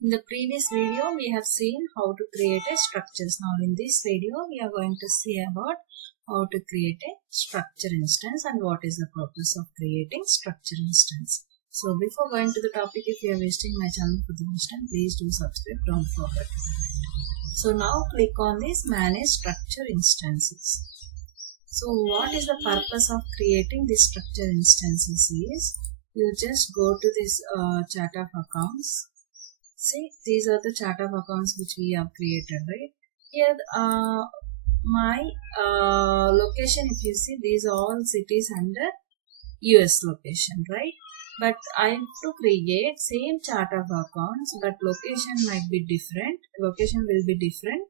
In the previous video, we have seen how to create a structures. Now in this video, we are going to see about how to create a structure instance and what is the purpose of creating structure instance. So before going to the topic, if you are visiting my channel for the first time, please do subscribe, don't forget. So now click on this manage structure instances. So what is the purpose of creating this structure instances is, you just go to this chart of accounts. See, these are the chart of accounts which we have created, right? Here my location, if you see, these are all cities under US location, right? But I have to create same chart of accounts, but location might be different. Location will be different.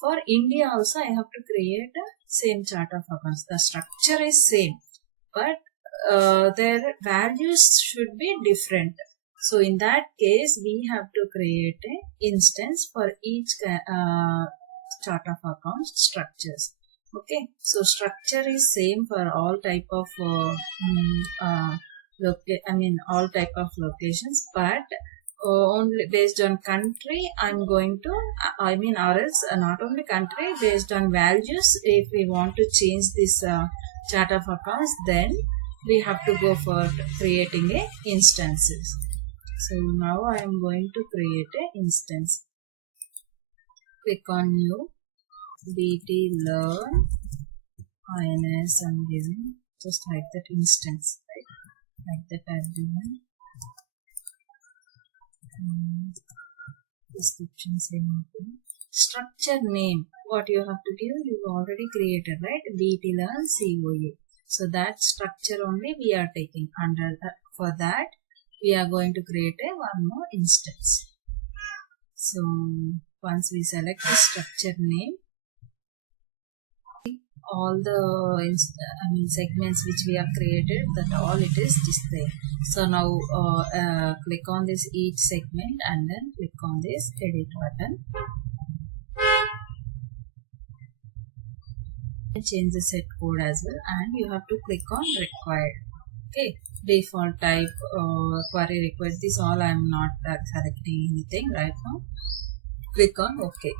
For India also, I have to create a same chart of accounts. The structure is same, but their values should be different. So in that case, we have to create an instance for each chart of accounts structures. Okay, so structure is same for all type of all type of locations, but only based on country I'm going to or else not only country, based on values. If we want to change this chart of accounts, then we have to go for creating a instances. So now I am going to create an instance. Click on new, BTLearn, INS I'm giving, just like that instance, right? Like that I've given. Description same thing. Structure name, what you have to give, you've already created, right? BTLearn COA. So that structure only we are taking under that. For that, we are going to create one more instance. So once we select the structure name, all the segments which we have created, that all it is displayed. So now click on this each segment and then click on this edit button. Change the set code as well, and you have to click on required. Okay, default type, query request, this all I am not selecting anything right now. Click on OK.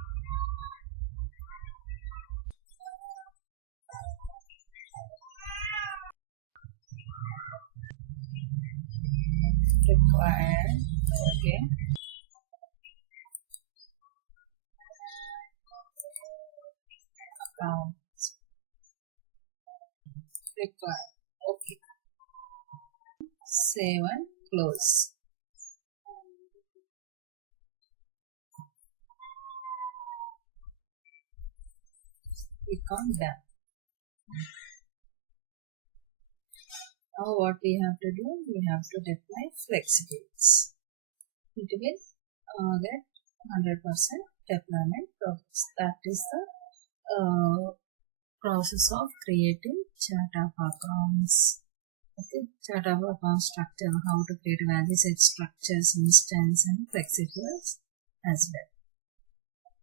Required. Okay. Accounts. Required. Okay. Save and close. Click on done. Now what we have to do, we have to deploy flexibles. It will get 100% deployment progress. That is the process of creating chart of accounts. Okay, chart of account structure, how to create value set structures, instance and flexibles as well.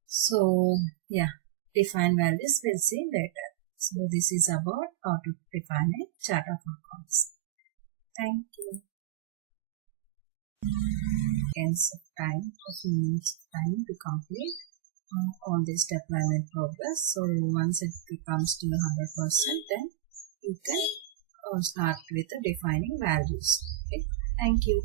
So yeah, define values we'll see later. So this is about how to define a chart of accounts. Thank you. Seconds of time, a few minutes of time to complete all this deployment progress. So once it becomes to 100%, then you can start with defining values. Okay, thank you.